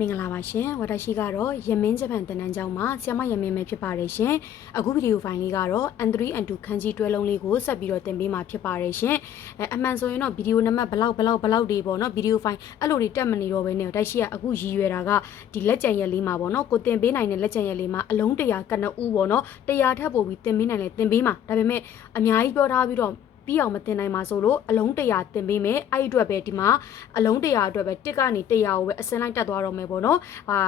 မင်္ဂလာပါရှင်ဝတရှိကတော့ယမင်းဂျပန်တနန်းကျောင်းမှာဆ iam မယမင်းပဲဖြစ်ပါတယ်ရှင်အခုဗီဒီယိုဖိုင်လေးကတော့ N3 N2 ခန်းကြီးတွဲလုံးလေးကိုဆက်ပြီးတော့တင်ပေးမှာဖြစ်ပါတယ်ရှင်အဲအမှန်ဆိုရင်တော့ဗီဒီယိုနံပါတ်ဘလောက်ဘလောက်ဘလောက်တွေပေါ့နော်ဗီဒီယိုဖိုင်အဲ့လိုတွေတက်မနေတော့ဘဲနဲ့တိုက်ရှိကအခုရည်ရွယ်တာကဒီလက်ကြံရက်လေးမှာပေါ့နော်ကိုတင်ပေးနိုင်တဲ့လက်ကြံရက်လေးမှာအလုံး100ကနဦးပေါ့နော်100ထပ်ပို့ပြီးတင်ပေးနိုင်လဲတင်ပေးမှာဒါပေမဲ့အများကြီးပြောထားပြီးတော့ ပြီးအောင်မတင်နိုင်ပါဆိုလို့အလုံး100တင်ပေးမယ်အဲ့ဒီအတွက်ပဲဒီမှာအလုံး100အတွက်ပဲတစ်ကနေ100ကိုပဲအစင်းလိုက်တက်သွားတော့မယ်ပေါ့နော်ဟာ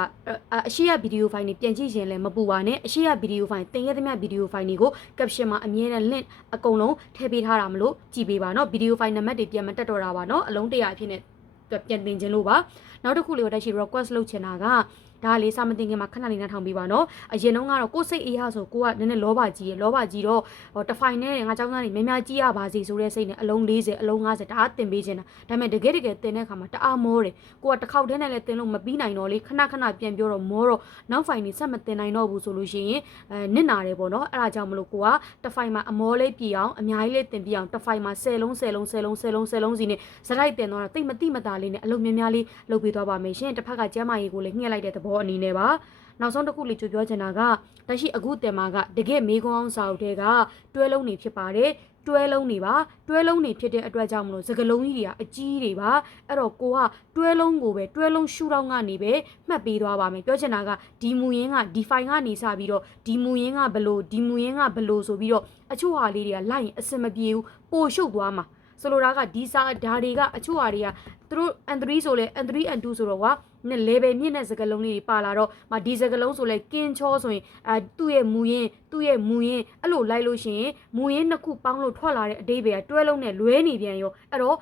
အရှိရဗီဒီယိုဖိုင်တွေပြန်ကြည့်ရင်လည်းမပူပါနဲ့အရှိရဗီဒီယိုဖိုင်တင်ရသမျှဗီဒီယိုဖိုင်တွေကို caption မှာအမြဲတမ်း link အကုန်လုံးထည့်ပေးထားတာမလို့ကြည့်ပေးပါနော်ဗီဒီယိုဖိုင်နံပါတ်တွေပြန်မတက်တော့တာပါနော်အလုံး100အဖြစ်နဲ့ပြန်တင်ခြင်းလို့ပါနောက်တစ်ခုလေးကိုတက်ရှိ request လုပ်ချင်တာက ဒါလေးစာမတင်ခင်မှာခဏလေးနားထောင်ပေးပါနော်အရင်တုန်းကတော့ကိုယ်စိတ်အေးရဆိုကိုကနည်းနည်းလောဘကြီးရလောဘကြီးတော့ဟောတဖိုင်နဲ့ငါเจ้าသားတွေများများကြီးရပါစေဆိုတဲ့စိတ်နဲ့အလုံး40အလုံး50ဒါတင်ပေးခြင်းတာဒါပေမဲ့တကယ်တကယ်တင်တဲ့အခါမှာတအားမောတယ်ကိုကတစ်ခေါက်တည်းနဲ့လည်းတင်လို့မပြီးနိုင်တော့လေခဏခဏပြန်ပြောတော့မောတော့နောက်ဖိုင်နေဆက်မတင်နိုင်တော့ဘူးဆိုလို့ရှိရင်အဲနစ်နာတယ်ပေါ့နော်အဲ့ဒါကြောင့်မလို့ကိုကတဖိုင်မှာအမောလေးပြည်အောင်အများကြီးလေးတင်ပြအောင်တဖိုင်မှာ10လုံး10လုံး10လုံး10လုံး10လုံးစီနဲ့စရိုက်တင်တော့တိတ်မတိမတာလေးနဲ့အလုံးများများလေးလုပ်ပေးသွားပါမယ်ရှင်တစ်ဖက်ကကျမ်းမာရေးကိုလည်းညှက်လိုက်တဲ့သဘော ောအနေနဲ့ပါနောက်ဆုံးတစ်ခုလေးကြိုပြောချင်တာကတရှိအခုတင်မှာကတကယ်မေကွန်အောင်စာအုပ်တွေကတွဲလုံးနေဖြစ်ပါတယ်တွဲလုံးနေပါတွဲလုံးနေဖြစ်တဲ့အတွက်ကြောင့်မလို့စကလုံးကြီးတွေကအကြီးတွေပါအဲ့တော့ကိုကတွဲလုံးကိုပဲတွဲလုံးရှူတော့ကနေပဲမှတ်ပေးသွားပါမယ်ပြောချင်တာကဒီမူရင်းကဒီဖိုင်ကနေစပြီးတော့ဒီမူရင်းကဘလို့ဒီမူရင်းကဘလို့ဆိုပြီးတော့အချို့ဟာလေးတွေကလိုက်ရင်အစင်မပြေဘူးပိုရှုပ်သွားမှာဆိုလိုတာကဒီစာဓာတွေကအချို့ဟာတွေကသူတို့ N3 ဆိုလဲ N3 N2 ဆိုတော့ကွာနဲ့ level မြင့်တဲ့စကလုံးလေးတွေပါလာတော့မဒီစကလုံးဆိုလဲကင်းချောဆိုရင်အဲသူ့ရဲ့မူရင်းသူ့ရဲ့မူရင်းအဲ့လိုလိုက်လို့ရှိရင်မူရင်းနှစ်ခုပေါင်းလို့ထွက်လာတဲ့အတိတ်ပဲတွဲလုံးနဲ့လွဲနေပြန်ရောအဲ့တော့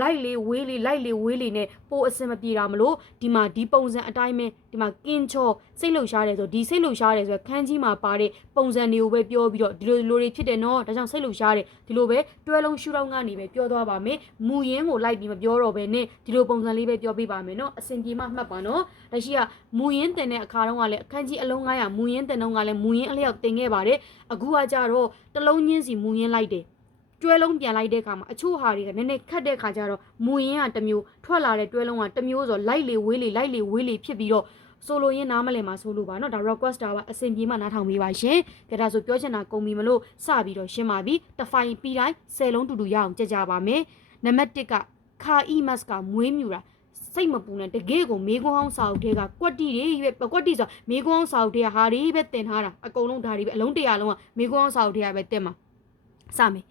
လိုက်လေးဝေးလေးလိုက်လေးဝေးလေးနဲ့ပိုအစင်မပြေတာမလို့ဒီမှာဒီပုံစံအတိုင်းပဲဒီမှာကင်းချောစိတ်လှုပ်ရှားတယ်ဆိုဒီစိတ်လှုပ်ရှားတယ်ဆိုခန်းကြီးမှာပါတဲ့ပုံစံတွေကိုပဲပြောပြီးတော့ဒီလိုလိုတွေဖြစ်တယ်နော်ဒါကြောင့်စိတ်လှုပ်ရှားတယ်ဒီလိုပဲတွဲလုံးရှူတော့ကနေပဲပြောသွားပါမယ်မူရင်းကိုလိုက်ပြီးမပြောတော့ဘဲနဲ့ဒီလိုပုံစံလေးပဲပြောပြပါမယ်နော်အစင်ပြေမှမှတ်ပါနော်ဒါရှိကမူရင်းတင်တဲ့အခါတုန်းကလည်းအခန်းကြီးအလုံး900မူရင်းတင်တုန်းကလည်းမူရင်းအလျောက်တင်ခဲ့ပါတယ်အခုကကြတော့တလုံးချင်းစီမူရင်းလိုက်တယ် တွဲလုံးပြန်လိုက်တဲ့အခါမှာအချို့ဟာတွေကနည်းနည်းခတ်တဲ့အခါကျတော့မူရင်းကတစ်မျိုးထွက်လာတဲ့တွဲလုံးကတစ်မျိုးဆိုလိုက်လေဝေးလေလိုက်လေဝေးလေဖြစ်ပြီးတော့ဆိုလိုရင်းနားမလည်မှာဆိုလို့ပါเนาะဒါ request တာပါအဆင်ပြေမှနားထောင်ပေးပါရှင်ကြဒါဆိုပြောချင်တာကုန်ပြီမလို့စပြီးတော့ရှင်းပါပြီတဖိုင်ပြီးတိုင်း10လုံးတူတူရအောင်ကြကြပါမယ်နံပါတ်1ကခါအီမတ်ကမွေးမြူတာစိတ်မပူနဲ့တကယ်ကိုမေကွန်းအောင်စာအုပ်တွေကကွက်တီတွေပဲကွက်တီဆိုမေကွန်းအောင်စာအုပ်တွေကဟာတွေပဲတင်ထားတာအကုန်လုံးဒါတွေပဲအလုံးတရာလုံးကမေကွန်းအောင်စာအုပ်တွေကပဲတင်မှာ စမယ်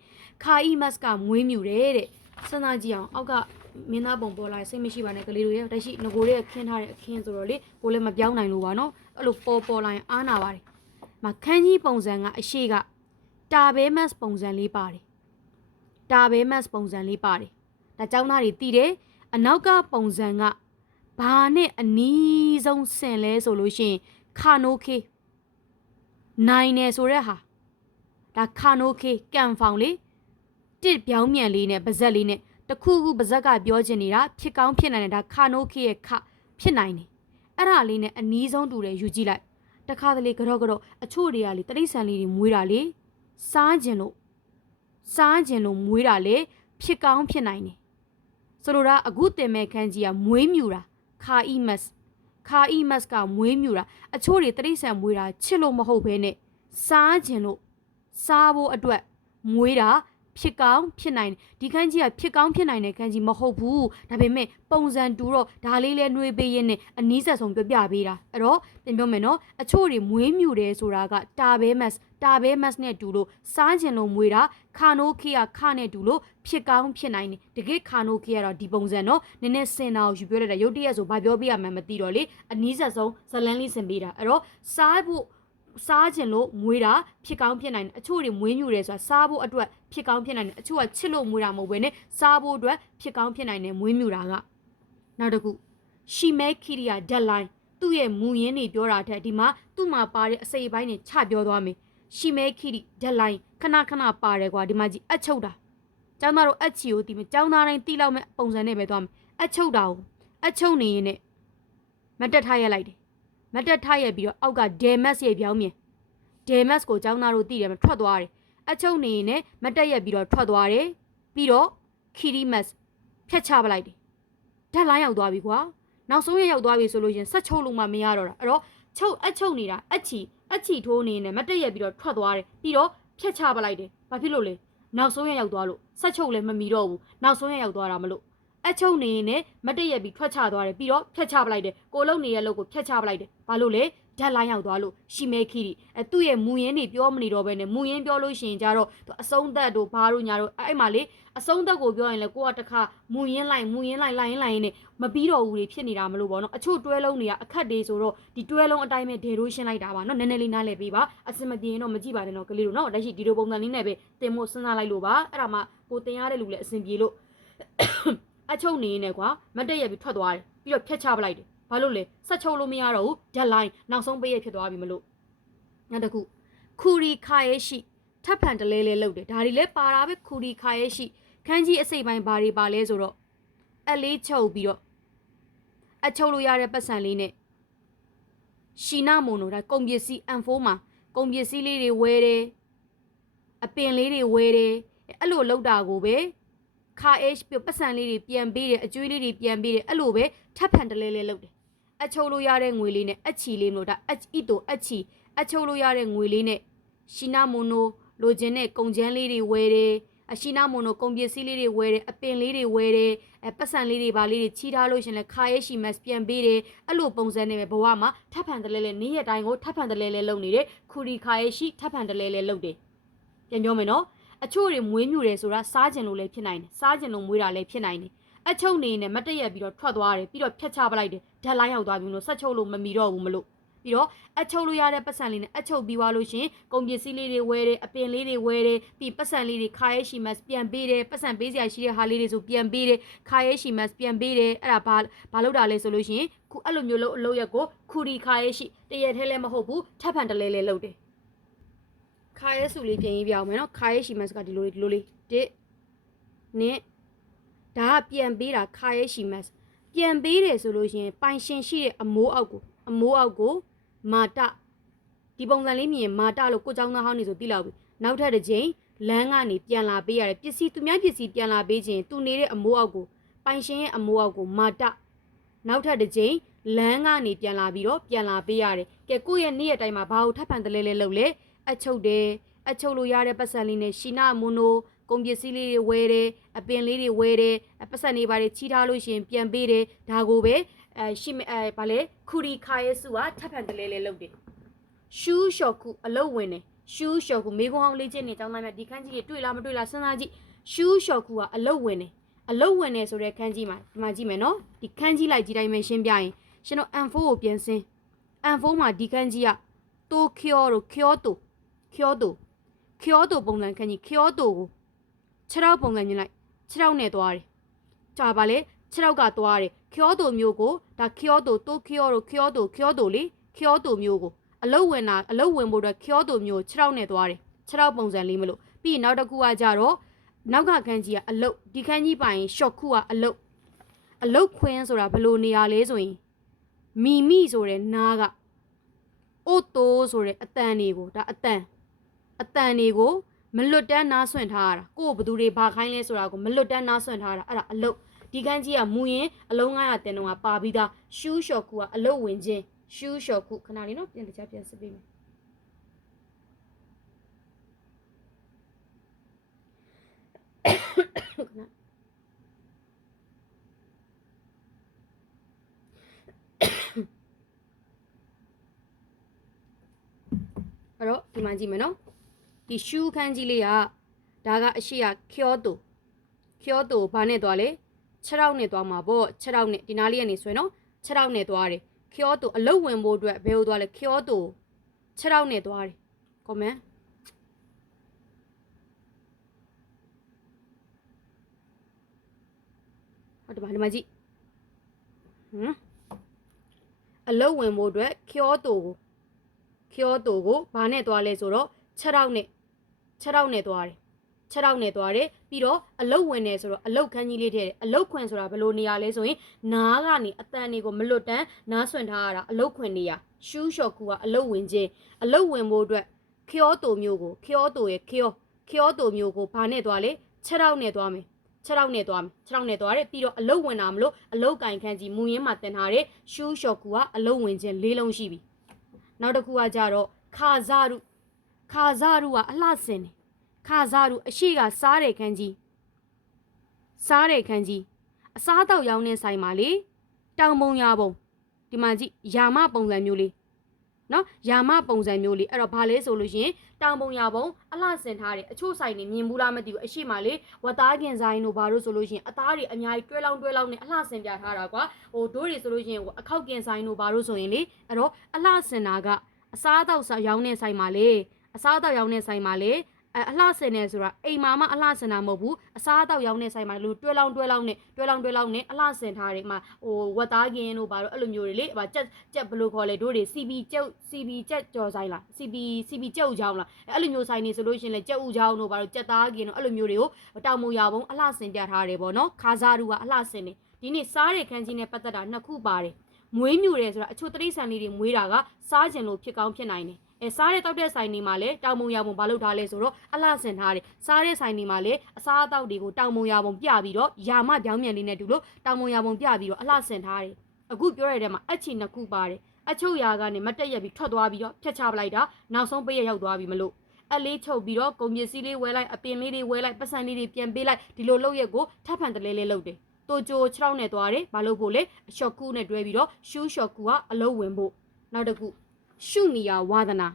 ခါအီမတ်ကမွေးမြူတယ်တဲ့စဉ်းစားကြည့်အောင်အောက်ကမင်းသားပုံပေါ်လာစိတ်မရှိပါနဲ့ကလေးတို့ရဲ့တက်ရှိငကိုရဲ့ခင်းထားတဲ့အခင်းဆိုတော့လေကိုလည်းမပြောင်းနိုင်လို့ပါနော်အဲ့လိုပေါ်ပေါ်လာရင်အားနာပါတယ်မခန်းကြီးပုံစံကအရှိကတာဘဲမတ်ပုံစံလေးပါတယ်တာဘဲမတ်ပုံစံလေးပါတယ်ဒါကြောင့်သားတွေတည်တယ်အနောက်ကပုံစံကဘာနဲ့အနီးဆုံးဆင်လဲဆိုလို့ရှိရင်ခါနိုခေနိုင်နေဆိုတဲ့ဟာ ဒါခါနိုခေကန်ဖောင်လေးတစ်ပြောင်းမြန်လေးနဲ့ပါဇက်လေးနဲ့တခုခုပါဇက်ကပြောချင်နေတာဖြစ်ကောင်းဖြစ်နိုင်တယ်ဒါခါနိုခေရဲ့ခဖြစ်နိုင်တယ်အဲ့ဒါလေးနဲ့အနီးဆုံးတူတယ်ယူကြည့်လိုက်တခါတလေကြော့ကြော့အချို့တွေကလေတရိษံလေးတွေမွေးတာလေစားခြင်းလို့စားခြင်းလို့မွေးတာလေဖြစ်ကောင်းဖြစ်နိုင်တယ်ဆိုလိုတာအခုတင်မဲ့ခန်းကြီးကမွေးမြူတာခါအီမတ်ခါအီမတ်ကမွေးမြူတာအချို့တွေတရိษံမွေးတာချစ်လို့မဟုတ်ဘဲနဲ့စားခြင်းလို့ စားဖို့အတွက်မွေးတာဖြစ်ကောင်းဖြစ်နိုင်ဒီခန်းကြီးကဖြစ်ကောင်းဖြစ်နိုင်တဲ့ခန်းကြီးမဟုတ်ဘူးဒါပေမဲ့ပုံစံတူတော့ဒါလေးလဲနှွေးပေးရင်းနဲ့အနီးဆက်ဆုံးပြပြပေးတာအဲ့တော့ပြန်ပြောမယ်နော်အချို့တွေမွေးမြူတယ်ဆိုတာကတာဘဲမတ်တာဘဲမတ်နဲ့တူလို့စားကျင်လို့မွေးတာခါနိုခေကခနဲ့တူလို့ဖြစ်ကောင်းဖြစ်နိုင်တယ်တကယ်ခါနိုခေကတော့ဒီပုံစံနော်နည်းနည်းစင်တာကိုယူပြောလိုက်တာရုတ်တရက်ဆိုဘာပြောပြရမှန်းမသိတော့လေအနီးဆက်ဆုံးဇလန်းလေးစင်ပေးတာအဲ့တော့စားဖို့ စားခြင်းလို့မွေးတာဖြစ်ကောင်းဖြစ်နိုင်တယ်အချို့တွေမွေးမြူတယ်ဆိုတာစားဖို့အတွက်ဖြစ်ကောင်းဖြစ်နိုင်တယ်အချို့ကချစ်လို့မွေးတာမဟုတ်ဘဲနဲ့စားဖို့အတွက်ဖြစ်ကောင်းဖြစ်နိုင်တယ်မွေးမြူတာကနောက်တစ်ခုရှီမဲခီရီယာဒက်လိုင်းသူ့ရဲ့မူရင်းတွေပြောတာထက်ဒီမှာသူ့မှာပါတဲ့အစိပ်ပိုင်းတွေချပြောသွားမယ်ရှီမဲခီရီဒက်လိုင်းခဏခဏပါတယ်ကွာဒီမှာကြီးအချုပ်တာကျောင်းသားတို့အချီကိုတီးမယ်ကျောင်းသားတိုင်းတီးလောက်မဲ့ပုံစံနဲ့ပဲသွားမယ်အချုပ်တာကိုအချုပ်နေရင်နဲ့မတက်ထားရလိုက်တယ် မတ်တက်ထရက်ပြီးတော့အောက်ကဒဲမတ်ရဲ့ပြောင်းမြင်ဒဲမတ်ကိုចောင်းသားတို့တည်တယ်မထွက်သွားတယ်အချုပ်နေရင်လည်းမတ်တက်ရက်ပြီးတော့ထွက်သွားတယ်ပြီးတော့ခီရီမတ်ဖြတ်ချပလိုက်တယ်ဓာတ်လိုင်းရောက်သွားပြီကွာနောက်ဆုံးရရောက်သွားပြီဆိုလို့ရှရင်ဆက်ချုပ်လို့မှမရတော့တာအဲ့တော့ချုပ်အချုပ်နေတာအချီအချီထိုးနေနေမတ်တက်ရက်ပြီးတော့ထွက်သွားတယ်ပြီးတော့ဖြတ်ချပလိုက်တယ်ဘာဖြစ်လို့လဲနောက်ဆုံးရရောက်သွားလို့ဆက်ချုပ်လည်းမမီတော့ဘူးနောက်ဆုံးရရောက်သွားတာမလို့ အချုပ်နေနေမတ်တက်ရက်ပြီးထွက်ချသွားတယ်ပြီးတော့ဖြတ်ချပလိုက်တယ်ကိုလုံနေတဲ့လို့ကိုဖြတ်ချပလိုက်တယ်ဘာလို့လဲဓာတ်လိုင်းရောက်သွားလို့ရှီမဲခီရီအဲသူ့ရဲ့မူရင်းတွေပြောမနေတော့ဘဲနဲ့မူရင်းပြောလို့ရှိရင်ကြတော့သူအဆုံးသက်တို့ဘာတို့ညာတို့အဲ့မှာလေအဆုံးသက်ကိုပြောရင်လေကိုကတခါမူရင်းလိုက်မူရင်းလိုက်လိုက်ရင်းလိုက်ရင်းနဲ့မပြီးတော့ဘူးတွေဖြစ်နေတာမလို့ပေါ့နော်အချို့တွဲလုံးတွေကအခက်တွေဆိုတော့ဒီတွဲလုံးအတိုင်းပဲဒေတို့ရှင်းလိုက်တာပါနော်နည်းနည်းလေးနားလည်ပေးပါအစင်မပြေရင်တော့မကြည့်ပါနဲ့တော့ကလေးတို့နော်လက်ရှိဒီလိုပုံစံလေးနဲ့ပဲတင်မို့စဉ်းစားလိုက်လို့ပါအဲ့ဒါမှကိုတင်ရတဲ့လူလည်းအစင်ပြေလို့ အချုပ်နေနေကွာမတ်တက်ရပြီးထွက်သွားတယ်ပြီးတော့ဖြတ်ချပလိုက်တယ်ဘာလို့လဲဆက်ချုပ်လို့မရတော့ဘူးဓာတ်လိုင်းနောက်ဆုံးပေးရဖြစ်သွားပြီမလို့နောက်တစ်ခုခူရီခါရဲရှိထပ်ဖန်တလဲလဲလုပ်တယ်ဒါတွေလည်းပါတာပဲခူရီခါရဲရှိခန်းကြီးအစိပ်ပိုင်းဘာတွေပါလဲဆိုတော့အလေးချုပ်ပြီးတော့အချုပ်လို့ရတဲ့ပတ်စံလေးနဲ့ရှီနာမွန်တို့ဒါကုန်ပစ္စည်း M4 မှာကုန်ပစ္စည်းလေးတွေဝယ်တယ်အပင်လေးတွေဝယ်တယ်အဲ့လိုလောက်တာကိုပဲ ခါ H ပြပတ်စံလေးတွေပြန်ပေးတယ်အကျွေးလေးတွေပြန်ပေးတယ်အဲ့လိုပဲထပ်ဖန်တလဲလဲလုပ်တယ်အချုပ်လို့ရတဲ့ငွေလေးနဲ့အချီလေးမျိုးဒါအချီတိုအချီအချုပ်လို့ရတဲ့ငွေလေးနဲ့ရှီနာမွန်တို့လိုချင်တဲ့ကုန်ကျန်းလေးတွေဝယ်တယ်အရှိနာမွန်တို့ကုန်ပစ္စည်းလေးတွေဝယ်တယ်အပင်လေးတွေဝယ်တယ်အပတ်စံလေးတွေပါလေးတွေချီထားလို့ရှင်လဲခါရဲရှိမတ်ပြန်ပေးတယ်အဲ့လိုပုံစံနဲ့ပဲဘဝမှာထပ်ဖန်တလဲလဲနေ့ရက်တိုင်းကိုထပ်ဖန်တလဲလဲလုပ်နေတယ်ခူရီခါရဲရှိထပ်ဖန်တလဲလဲလုပ်တယ်ပြန်ပြောမယ်နော် အချို့တွေမွေးမြူတယ်ဆိုတာစားကျင်လို့လည်းဖြစ်နိုင်တယ်စားကျင်လို့မွေးတာလည်းဖြစ်နိုင်တယ်အချုပ်နေနဲ့မတ်တရက်ပြီးတော့ထွက်သွားတယ်ပြီးတော့ဖြတ်ချပလိုက်တယ်ဓာတ်လိုင်းရောက်သွားပြီလို့ဆက်ချုပ်လို့မမီတော့ဘူးမလို့ပြီးတော့အချုပ်လို့ရတဲ့ပတ်စံလေးနဲ့အချုပ်ပြီးသွားလို့ရှင်ကုန်ပစ္စည်းလေးတွေဝယ်တယ်အပင်လေးတွေဝယ်တယ်ပြီးပတ်စံလေးတွေခါရဲရှိမတ်ပြန်ပေးတယ်ပတ်စံပေးစရာရှိတဲ့ဟာလေးတွေဆိုပြန်ပေးတယ်ခါရဲရှိမတ်ပြန်ပေးတယ်အဲ့ဒါဘာဘာလုပ်တာလဲဆိုလို့ရှင်ခုအဲ့လိုမျိုးလို့အလုပ်ရက်ကိုခူရီခါရဲရှိတရက်ထဲလည်းမဟုတ်ဘူးထပ်ဖန်တလဲလဲလုပ်တယ် ခါရဲစုလေးပြင်ရေးပြအောင်မယ်နော်ခါရဲရှိမတ်ကဒီလိုလေးဒီလိုလေးတစ်နှစ်ဒါကပြန်ပေးတာခါရဲရှိမတ်ပြန်ပေးတယ်ဆိုလို့ရှင်ပိုင်ရှင်ရှိတဲ့အမိုးအောက်ကိုအမိုးအောက်ကိုမာတဒီပုံစံလေးမြင်မာတလို့ကိုเจ้าသားဟောင်းနေဆိုသိလောက်ပြီနောက်ထပ်တစ်ချိန်လမ်းကနေပြန်လာပေးရတယ်ပစ္စည်းသူများပစ္စည်းပြန်လာပေးခြင်းသူနေတဲ့အမိုးအောက်ကိုပိုင်ရှင်ရဲ့အမိုးအောက်ကိုမာတနောက်ထပ်တစ်ချိန်လမ်းကနေပြန်လာပြီးတော့ပြန်လာပေးရတယ်ကဲကိုယ့်ရဲ့နေ့ရက်တိုင်းမှာဘာလို့ထပ်ဖန်တလဲလဲလုပ်လဲ အချုပ်တယ်အချုပ်လို့ရတဲ့ပတ်စံလေးနဲ့ရှီနာမွန်နိုကုန်ပစ္စည်းလေးတွေဝယ်တယ်အပင်လေးတွေဝယ်တယ်ပတ်စံတွေပါတွေချီထားလို့ရှိရင်ပြန်ပေးတယ်ဒါကိုပဲအဲရှိအဲဗာလဲခူရီခါရဲစုကထပ်ဖန်တလဲလဲလုပ်တယ်ရှူးလျှော်ခုအလုတ်ဝင်တယ်ရှူးလျှော်ခုမေကွန်အောင်လေးချင်းနေចောင်းသားများဒီခန်းကြီးတွေတွေ့လားမတွေ့လားစဉ်းစားကြည့်ရှူးလျှော်ခုကအလုတ်ဝင်တယ်အလုတ်ဝင်တယ်ဆိုတဲ့ခန်းကြီးမှာဒီမှာကြည့်မယ်နော်ဒီခန်းကြီးလိုက်ကြီးတိုင်းပဲရှင်းပြရင်ရှင်တို့ M4 ကိုပြန်စင်း M4 မှာဒီခန်းကြီးကတိုကျိုတို့ကျိုတို ကျိုတိုကျိုတိုပုံစံခန်းကြီးကျိုတိုကိုခြေထောက်ပုံစံမြင်လိုက်ခြေထောက်နဲ့သွားတယ်ကြာပါလေခြေထောက်ကသွားတယ်ကျိုတိုမျိုးကိုဒါကျိုတိုတိုကျိုတို့ကျိုတိုကျိုတိုလေကျိုတိုမျိုးကိုအလုတ်ဝင်တာအလုတ်ဝင်ဖို့အတွက်ကျိုတိုမျိုးခြေထောက်နဲ့သွားတယ်ခြေထောက်ပုံစံလေးမလို့ပြီးရင်နောက်တစ်ခုကကြတော့နောက်ကခန်းကြီးကအလုတ်ဒီခန်းကြီးပိုင်ရှော့ခုကအလုတ်အလုတ်ခွင်းဆိုတာဘယ်လိုနေရာလဲဆိုရင်မီမိဆိုတဲ့နားကအိုတိုးဆိုတဲ့အတန်တွေကိုဒါအတန် အတန်တွေကိုမလွတ်တန်းနားဆွင့်ထားရတာကို့ဘသူတွေဘာခိုင်းလဲဆိုတာကိုမလွတ်တန်းနားဆွင့်ထားရတာအဲ့ဒါအလုတ်ဒီကန်းကြီးကမူရင်အလုံး900တင်တော့ပါပြီးသားရှူးရှော့ခုကအလုတ်ဝင်ခြင်းရှူးရှော့ခုခဏလေးနော်ပြန်တခြားပြန်စစ်ပေးမယ်ခဏအဲ့တော့ဒီမှာကြည့်မယ်နော် ဒီရှူးခန်းကြီးလေးကဒါကအရှိရကျိုတိုကျိုတိုဘာနဲ့သွားလဲ6ရောက်နဲ့သွားမှာပေါ့6ရောက်နဲ့ဒီနားလေးကနေဆွဲနော်6ရောက်နဲ့သွားတယ်ကျိုတိုအလုတ်ဝင်ဖို့အတွက်ဘယ်လိုသွားလဲကျိုတို6ရောက်နဲ့သွားတယ်ကွန်မန့်ဟုတ်တယ်ပါဒီမှာကြည့်ဟမ်အလုတ်ဝင်ဖို့အတွက်ကျိုတိုကိုကျိုတိုကိုဘာနဲ့သွားလဲဆိုတော့6ရောက်နဲ့ 6ရောက်နဲ့သွားတယ်6ရောက်နဲ့သွားတယ်ပြီးတော့အလုတ်ဝင်နေဆိုတော့အလုတ်ခန်းကြီးလေးထည့်တယ်အလုတ်ခွင်ဆိုတာဘယ်လိုနေရာလဲဆိုရင်နားကနေအတန်တွေကိုမလွတ်တန်းနားဆွင့်ထားရတာအလုတ်ခွင်နေရာရှူးလျှော်ကူကအလုတ်ဝင်ခြင်းအလုတ်ဝင်ဖို့အတွက်ချောတိုမျိုးကိုချောတိုရဲ့ချောချောတိုမျိုးကိုဘာနဲ့သွားလဲ6ရောက်နဲ့သွားမယ်6ထောက်နဲ့သွားမယ်6ထောက်နဲ့သွားတယ်ပြီးတော့အလုတ်ဝင်တာမလို့အလုတ်ကင်ခန်းကြီးမူရင်းမှာတင်ထားတဲ့ရှူးရှော့ကူကအလုတ်ဝင်ခြင်း၄လုံးရှိပြီနောက်တစ်ခုကကြတော့ခါဇာရု ခါဇာရုကအလှဆင်တယ်ခါဇာရုအရှိကစားတဲ့ခန်းကြီးစားတဲ့ခန်းကြီးအစားတော့ရောင်းနေဆိုင်မှာလေတောင်ပုံရပုံဒီမှာကြည့်ယာမပုံစံမျိုးလေးနော်ယာမပုံစံမျိုးလေးအဲ့တော့ဘာလဲဆိုလို့ရှိရင်တောင်ပုံရပုံအလှဆင်ထားတယ်အချို့ဆိုင်နေမြင်ဘူးလားမသိဘူးအရှိမလေးဝတ်သားကင်ဆိုင်တို့ဘာလို့ဆိုလို့ရှိရင်အသားတွေအများကြီးတွဲလောင်းတွဲလောင်းနဲ့အလှဆင်ပြထားတာကွာဟိုဒိုးတွေဆိုလို့ရှိရင်ဟိုအခောက်ကင်ဆိုင်တို့ဘာလို့ဆိုရင်လေအဲ့တော့အလှဆင်တာကအစားအသောက်စားရောင်းနေဆိုင်မှာလေ အစားအသောက်ရောင်းနေဆိုင်မှာလေအဲအလှဆင်နေဆိုတာအိမ်မှာမှအလှဆင်တာမဟုတ်ဘူးအစားအသောက်ရောင်းနေဆိုင်မှာလို့တွဲလောင်းတွဲလောင်းနဲ့တွဲလောင်းတွဲလောင်းနဲ့အလှဆင်ထားတယ်မှာဟိုဝတ်သားကင်တို့ဘာလို့အဲ့လိုမျိုးတွေလေဟိုကြက်ကြက်ဘယ်လိုခေါ်လဲတို့တွေ CB ကျုပ် CB ကြက်ကြော်ဆိုင်လား CB CB ကျုပ်ချောင်းလားအဲ့လိုမျိုးဆိုင်နေဆိုလို့ရှိရင်လေကြက်ဥချောင်းတို့ဘာလို့ကြက်သားကင်တို့အဲ့လိုမျိုးတွေကိုတောင်မူရပုံအလှဆင်ပြထားတယ်ပေါ့နော်ခါစားတူကအလှဆင်နေဒီနေ့စားတဲ့ခန်းကြီးနဲ့ပတ်သက်တာနှစ်ခုပါတယ်မွေးမြူတယ်ဆိုတာအချို့တိရစ္ဆာန်လေးတွေမွေးတာကစားကျင်လို့ဖြစ်ကောင်းဖြစ်နိုင်တယ် အဲစားတဲ့တောက်တဲ့ဆိုင်တွေမှာလည်းတောင်မုံရပုံဘာလုပ်ထားလဲဆိုတော့အလှဆင်ထားတယ်စားတဲ့ဆိုင်တွေမှာလည်းအစားအသောက်တွေကိုတောင်မုံရပုံပြပြီးတော့ယာမပြောင်းမြန်လေးနဲ့တူလို့တောင်မုံရပုံပြပြီးတော့အလှဆင်ထားတယ်အခုပြောရတဲ့မှာအချီနှစ်ခုပါတယ်အချုပ်ရာကနေမတက်ရက်ပြီးထွက်သွားပြီးတော့ဖြတ်ချပလိုက်တာနောက်ဆုံးပေးရရောက်သွားပြီမလို့အလေးချုပ်ပြီးတော့ကုန်ပစ္စည်းလေးဝဲလိုက်အပင်လေးတွေဝဲလိုက်ပတ်စံလေးတွေပြန်ပေးလိုက်ဒီလိုလုပ်ရက်ကိုထပ်ဖန်တလဲလဲလုပ်တယ်တိုဂျို6နဲ့သွားတယ်မလုပ်ဖို့လေအရှော့ကူနဲ့တွဲပြီးတော့ရှူးရှော့ကူကအလုံးဝင်ဖို့နောက်တစ်ခု ရှုနီယာဝါဒနာ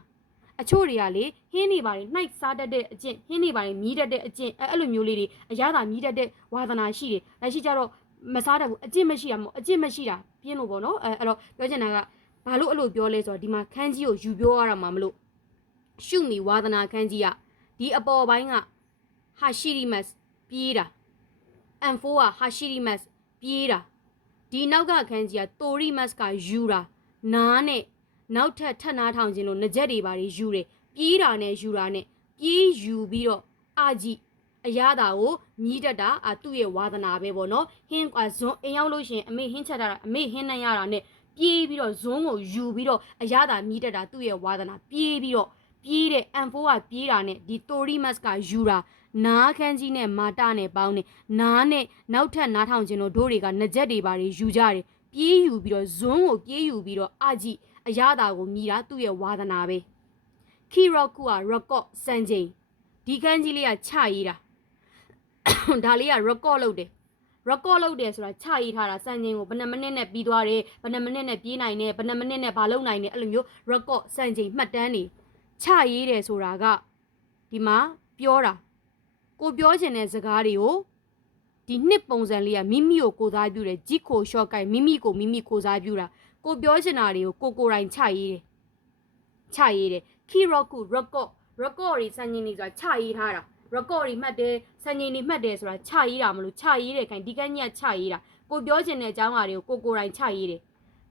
အချို့တွေကလေဟင်းနေပါတယ်နှိုက်စားတတ်တဲ့အကျင့်ဟင်းနေပါတယ်မြည်တတ်တဲ့အကျင့်အဲအဲ့လိုမျိုးလေးတွေအရသာမြည်တတ်တဲ့ဝါသနာရှိတယ်လက်ရှိကျတော့မစားတတ်ဘူးအကျင့်မရှိတာမဟုတ်အကျင့်မရှိတာပြင်းလို့ပေါ့နော်အဲအဲ့တော့ပြောချင်တာကဘာလို့အဲ့လိုပြောလဲဆိုတော့ဒီမှာခန်းကြီးကိုယူပြောရတာမှမလို့ရှုမီဝါသနာခန်းကြီးကဒီအပေါ်ပိုင်းကဟာရှိရီမတ်ပြေးတာ M4 ကဟာရှိရီမတ်ပြေးတာဒီနောက်ကခန်းကြီးကတိုရီမတ်ကယူတာနားနဲ့ နောက်ထပ်ထပ်နားထောင်ခြင်းလို့ငကြက်တွေပါတွေယူတယ်ပြေးတာနဲ့ယူတာနဲ့ပြေးယူပြီးတော့အာကြီးအရသာကိုမြည်တတ်တာအသူ့ရဲ့ဝါသနာပဲပေါ့နော်ဟင်းကဇွန်အိမ်ရောက်လို့ရှိရင်အမေဟင်းချက်တာအမေဟင်းနှံ့ရတာနဲ့ပြေးပြီးတော့ဇွန်းကိုယူပြီးတော့အရသာမြည်တတ်တာသူ့ရဲ့ဝါသနာပြေးပြီးတော့ပြေးတဲ့ M4 ကပြေးတာနဲ့ဒီ Tori Mask ကယူတာနားခန်းကြီးနဲ့မာတာနဲ့ပေါင်းနေနားနဲ့နောက်ထပ်နားထောင်ခြင်းတို့တို့တွေကငကြက်တွေပါတွေယူကြတယ်ပြေးယူပြီးတော့ဇွန်းကိုပြေးယူပြီးတော့အာကြီး အရသာကိုမြည်တာသူ့ရဲ့ဝါသနာပဲခီရော့ကူကရက်ကော့စံချိန်ဒီကန်းကြီးလေးကချရေးတာဒါလေးကရက်ကော့လုပ်တယ်ရက်ကော့လုပ်တယ်ဆိုတာချရေးထားတာစံချိန်ကိုဘယ်နှမိနစ်နဲ့ပြီးသွားတယ်ဘယ်နှမိနစ်နဲ့ပြေးနိုင်တယ်ဘယ်နှမိနစ်နဲ့ဘာလုပ်နိုင်တယ်အဲ့လိုမျိုးရက်ကော့စံချိန်မှတ်တမ်းနေချရေးတယ်ဆိုတာကဒီမှာပြောတာကိုပြောချင်တဲ့စကားတွေကိုဒီနှစ်ပုံစံလေးကမိမိကိုကိုစားပြုတယ်ဂျီကိုရှော့ကိုင်မိမိကိုမိမိကိုစားပြုတာ ကိုပြောချင်တာတွေကိုကိုကိုယ်တိုင်ချရေးတယ်ချရေးတယ် key rock ကို record record တွေစံချိန်တွေဆိုတာချရေးထားတာ record တွေမှတ်တယ်စံချိန်တွေမှတ်တယ်ဆိုတာချရေးတာမလို့ချရေးတယ်ခိုင်ဒီကနေ့ကချရေးတာကိုပြောချင်တဲ့အကြောင်းအရာတွေကိုကိုကိုယ်တိုင်ချရေးတယ်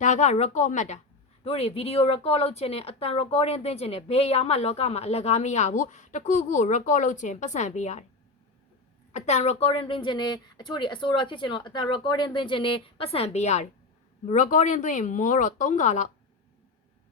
ဒါက record မှတ်တာတို့တွေ video record လုပ်ချင်တယ်အတန် recording သွင်းချင်တယ်ဘယ်အရာမှလောကမှာအလကားမရဘူးတခုခုကို record လုပ်ချင်ပတ်စံပေးရတယ်အတန် recording သွင်းချင်တယ်အချို့တွေအစိုးရဖြစ်ချင်တော့အတန် recording သွင်းချင်တယ်ပတ်စံပေးရတယ် recording သွင်းရင်မောတော့3ခါလောက်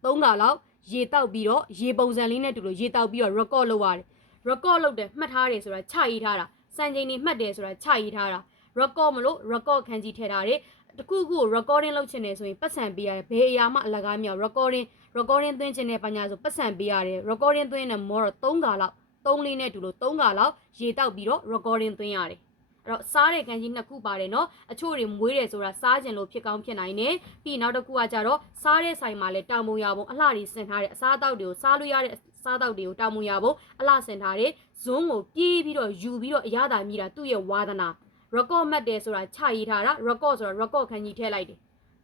3ခါလောက်ရေတောက်ပြီးတော့ရေပုံစံလေးနဲ့တူလို့ရေတောက်ပြီးတော့ record လုပ်ရတယ် record လုပ်တယ်မှတ်ထားတယ်ဆိုတာချရေးထားတာစံချိန်တွေမှတ်တယ်ဆိုတာချရေးထားတာ record မလို့ record ခန်းကြီးထည့်ထားတယ်တခုခု recording လုပ်ချင်တယ်ဆိုရင်ပတ်စံပေးရတယ်ဘယ်အရာမှအလကားမရ recording recording သွင်းချင်တဲ့ပညာဆိုပတ်စံပေးရတယ် recording သွင်းတဲ့မောတော့3ခါလောက်3လေးနဲ့တူလို့3ခါလောက်ရေတောက်ပြီးတော့ recording သွင်းရတယ်အဲ့ တော့စားတဲ့ကန်ကြီးနှစ်ခုပါတယ်နော်အချို့တွေမွေးတယ်ဆိုတာစားကြင်လို့ဖြစ်ကောင်းဖြစ်နိုင်တယ်ပြီးနောက်တစ်ခုကကြတော့စားတဲ့ဆိုင်မှာလည်းတောင်ပုံရပုံအလှတွေဆင်ထားတဲ့အစားအသောက်တွေကိုစားလို့ရတဲ့စားတောက်တွေကိုတောင်ပုံရပုံအလှဆင်ထားတဲ့ဇွန်းကိုပြေးပြီးတော့ယူပြီးတော့အရသာမြည်တာသူ့ရဲ့ဝါသနာ record မှတ်တယ်ဆိုတာချရေးထားတာ record ဆိုတာ record ခန်းကြီးထည့်လိုက်တယ်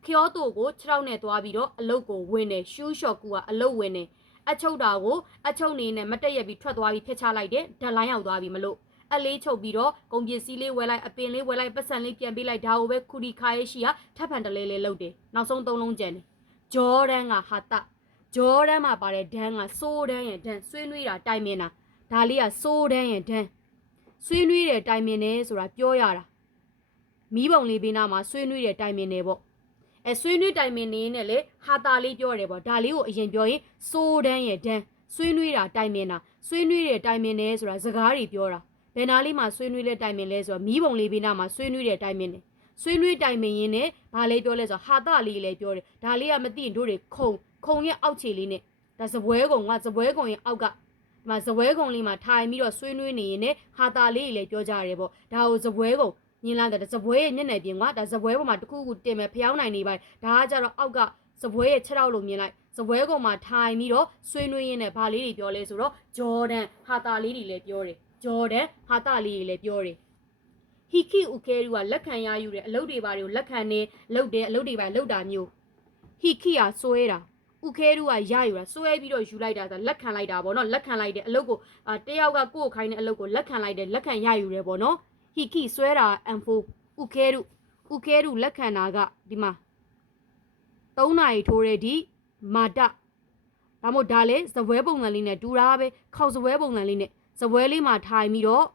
ခယောတိုကို6ထောက်နဲ့သွားပြီးတော့အလုတ်ကိုဝင်တယ်ရှူးရှော့ကူကအလုတ်ဝင်တယ်အချုပ်တာကိုအချုပ်နေနဲ့မတက်ရက်ပြီးထွက်သွားပြီးဖျက်ချလိုက်တယ်ဓာတ်လိုင်းရောက်သွားပြီမလို့ အလေးချုပ်ပြီးတော့ကုန်ပစ္စည်းလေးဝယ်လိုက်အပင်လေးဝယ်လိုက်ပတ်စံလေးပြန်ပေးလိုက်ဒါကိုပဲခူဒီခါရဲရှိကထပ်ဖန်တလဲလေးလုပ်တယ်နောက်ဆုံးသုံးလုံးကျန်တယ်ဂျော်ဒန်ကဟာတဂျော်ဒန်မှာပါတဲ့ဒန်ကစိုးဒန်ရဲ့ဒန်ဆွေးနွေးတာတိုင်မင်တာဒါလေးကစိုးဒန်ရဲ့ဒန်ဆွေးနွေးတဲ့တိုင်မင်နေဆိုတာပြောရတာမီးပုံလေးဘေးနားမှာဆွေးနွေးတဲ့တိုင်မင်နေပေါ့အဲဆွေးနွေးတိုင်မင်နေနဲ့လေဟာတာလေးပြောတယ်ပေါ့ဒါလေးကိုအရင်ပြောရင်စိုးဒန်ရဲ့ဒန်ဆွေးနွေးတာတိုင်မင်တာဆွေးနွေးတဲ့တိုင်မင်နေဆိုတာစကားတွေပြောတာ ဘယ်နာလေးမှာဆွေးနွေးလဲတိုင်ပင်လဲဆိုတော့မီးပုံလေးဘေးနားမှာဆွေးနွေးတဲ့တိုင်ပင်တယ်ဆွေးနွေးတိုင်ပင်ရင်းနဲ့ဘာလေးပြောလဲဆိုတော့ဟာတလေးလည်းပြောတယ်ဒါလေးကမသိရင်တို့တွေခုံခုံရဲ့အောက်ခြေလေးနဲ့ဒါစပွဲကုံကစပွဲကုံရဲ့အောက်ကဒီမှာစပွဲကုံလေးမှာထိုင်ပြီးတော့ဆွေးနွေးနေရင်လည်းဟာတာလေးကြီးလည်းပြောကြရတယ်ပေါ့ဒါကိုစပွဲကုံညင်လာတဲ့စပွဲရဲ့မျက်နှာပြင်ကဒါစပွဲပေါ်မှာတစ်ခုခုတင်မဲ့ဖျောင်းနိုင်နေပါဒါကကြတော့အောက်ကစပွဲရဲ့ခြေထောက်လိုမြင်လိုက်စပွဲကုံမှာထိုင်ပြီးတော့ဆွေးနွေးရင်းနဲ့ဘာလေးတွေပြောလဲဆိုတော့ဂျော်ဒန်ဟာတာလေးတွေလည်းပြောတယ် ဂျော်ဒန်ဟာတာလေးတွေလည်းပြောတယ်ဟီကီဥကဲရူကလက်ခံရယူတယ်အလုပ်တွေပါတွေကိုလက်ခံနေလုပ်တယ်အလုပ်တွေပါလုပ်တာမျိုးဟီကီကစွဲတာဥခဲရူကရယူတာစွဲပြီးတော့ယူလိုက်တာဒါလက်ခံလိုက်တာပေါ့နော်လက်ခံလိုက်တယ်အလုပ်ကိုအာတယောက်ကကိုယ့်ကိုခိုင်းတဲ့အလုပ်ကိုလက်ခံလိုက်တယ်လက်ခံရယူတယ်ပေါ့နော်ဟီကီစွဲတာအန်ဖိုဥခဲရူဥခဲရူလက်ခံတာကဒီမှာ၃နာရီထိုးတဲ့ဒီမာတဒါမို့ဒါလေဇပွဲပုံစံလေးနဲ့တူတာပဲခောက်ဇပွဲပုံစံလေးနဲ့ ဇပွဲလေးမှာထိုင်ပြီးတော့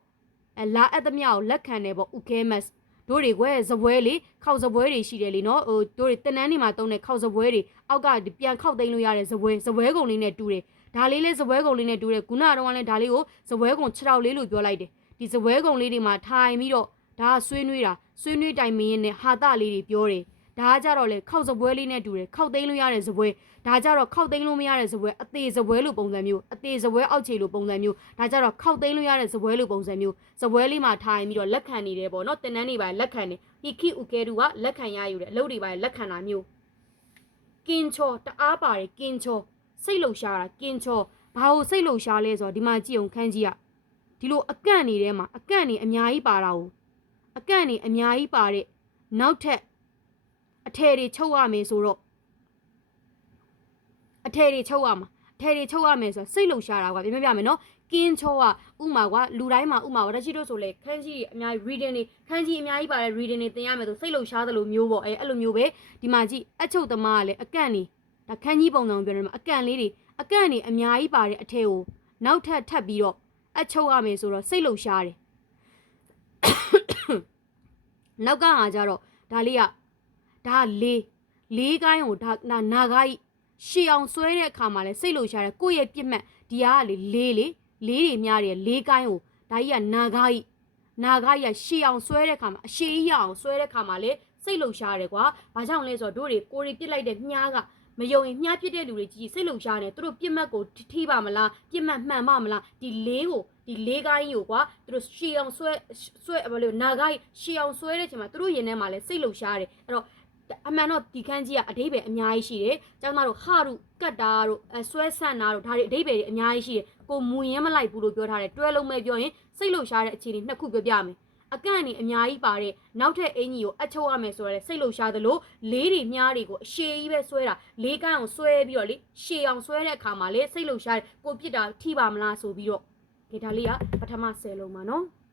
အလာအပ်သမျှကိုလက်ခံတယ်ပေါ့ဥခဲမတ်တို့တွေကွယ်ဇပွဲလေခောက်ဇပွဲတွေရှိတယ်လေနော်ဟိုတို့တွေတနန်းနေမှာတုံးတဲ့ခောက်ဇပွဲတွေအောက်ကပြန်ခောက်သိမ်းလို့ရတဲ့ဇပွဲဇပွဲကုံလေးနဲ့တူတယ်ဒါလေးလေးဇပွဲကုံလေးနဲ့တူတယ်ခုနကတော့လည်းဒါလေးကိုဇပွဲကုံ6တောက်လေးလို့ပြောလိုက်တယ်ဒီဇပွဲကုံလေးတွေမှာထိုင်ပြီးတော့ဒါကဆွေးနွေးတာဆွေးနွေးတိုင်မင်းရဲ့နဲ့ဟာတလေးတွေပြောတယ် ဒါကကြတော့လေခောက်ဇပွဲလေးနဲ့တူတယ်ခောက်သိမ်းလို့ရတဲ့ဇပွဲဒါကြတော့ခောက်သိမ်းလို့မရတဲ့ဇပွဲအသေးဇပွဲလိုပုံစံမျိုးအသေးဇပွဲအောက်ခြေလိုပုံစံမျိုးဒါကြတော့ခောက်သိမ်းလို့ရတဲ့ဇပွဲလိုပုံစံမျိုးဇပွဲလေးမှာထိုင်ပြီးတော့လက်ခံနေတယ်ပေါ့နော်တင်နန်းနေပါလက်ခံနေဟီခိဥကဲတူကလက်ခံရယူတယ်အလုပ်တွေပါလက်ခံတာမျိုးကင်ချောတအားပါတယ်ကင်ချောစိတ်လှုပ်ရှားတာကင်ချောဘာလို့စိတ်လှုပ်ရှားလဲဆိုတော့ဒီမှာကြည့်အောင်ခန်းကြီးကဒီလိုအကန့်နေထဲမှာအကန့်နေအများကြီးပါတာကိုအကန့်နေအများကြီးပါတဲ့နောက်ထပ် အထည်တွေချုပ်ရမယ်ဆိုတော့အထည်တွေချုပ်ရမှာအထည်တွေချုပ်ရမယ်ဆိုတော့စိတ်လှုပ်ရှားတာကွာပြပြပြမယ်နော်ကင်းချောကဥမာကွာလူတိုင်းမှာဥမာဝရရှိတို့ဆိုလေခန်းကြီးအများကြီး reading တွေခန်းကြီးအများကြီးပါတဲ့ reading တွေသင်ရမယ်ဆိုစိတ်လှုပ်ရှားသလိုမျိုးပေါ့အဲအဲ့လိုမျိုးပဲဒီမှာကြည့်အချုပ်သမားကလည်းအကန့်နေဒါခန်းကြီးပုံစံပြောနေမှာအကန့်လေးတွေအကန့်နေအများကြီးပါတဲ့အထည်ကိုနောက်ထပ်ထပ်ပြီးတော့အချုပ်ရမယ်ဆိုတော့စိတ်လှုပ်ရှားတယ်နောက်ကဟာကြတော့ဒါလေးက ဒါလေးလေးကိုင်းကိုဒါနာနာဂါကြီးရှေအောင်ဆွဲတဲ့အခါမှာလဲစိတ်လှုပ်ရှားတယ်ကိုယ့်ရဲ့ပြစ်မှတ်ဒီဟာကလေလေးလေလေးတွေများတယ်လေးကိုင်းကိုဒါကြီးကနာဂါကြီးနာဂါကြီးကရှေအောင်ဆွဲတဲ့အခါမှာအရှေကြီးရအောင်ဆွဲတဲ့အခါမှာလေစိတ်လှုပ်ရှားတယ်ကွာဘာကြောင့်လဲဆိုတော့တို့တွေကိုရီပြစ်လိုက်တဲ့မြားကမယုံရင်မြားပြစ်တဲ့လူတွေကြီးစိတ်လှုပ်ရှားနေသူတို့ပြစ်မှတ်ကိုထိပါမလားပြစ်မှတ်မှန်ပါမလားဒီလေးကိုဒီလေးကိုင်းကိုကွာသူတို့ရှေအောင်ဆွဲဆွဲဘယ်လိုနာဂါကြီးရှေအောင်ဆွဲတဲ့အချိန်မှာသူတို့ရင်ထဲမှာလဲစိတ်လှုပ်ရှားတယ်အဲ့တော့ အမှန်တော့ဒီခန်းကြီးကအတိပ္ပယ်အများကြီးရှိတယ်။ကျောင်းသားတို့ဟာတို့ကတ်တာတို့အဆွဲဆန့်တာတို့ဒါတွေအတိပ္ပယ်တွေအများကြီးရှိတယ်။ကိုမူရင်းမလိုက်ဘူးလို့ပြောထားတယ်။တွဲလုံးမဲ့ပြောရင်စိတ်လှုပ်ရှားတဲ့အခြေအနေနှစ်ခုပြောပြမယ်။အကန့်အနေအများကြီးပါတဲ့နောက်ထပ်အင်ကြီးကိုအချုပ်ရမယ်ဆိုတော့လေစိတ်လှုပ်ရှားသလိုလေးတွေမြားတွေကိုအရှည်ကြီးပဲဆွဲတာလေးကန်းကိုဆွဲပြီးတော့လေရှည်အောင်ဆွဲတဲ့အခါမှာလေစိတ်လှုပ်ရှားတယ်ကိုပြစ်တာထိပါမလားဆိုပြီးတော့ဒီဒါလေးကပထမ10လုံးပါနော်။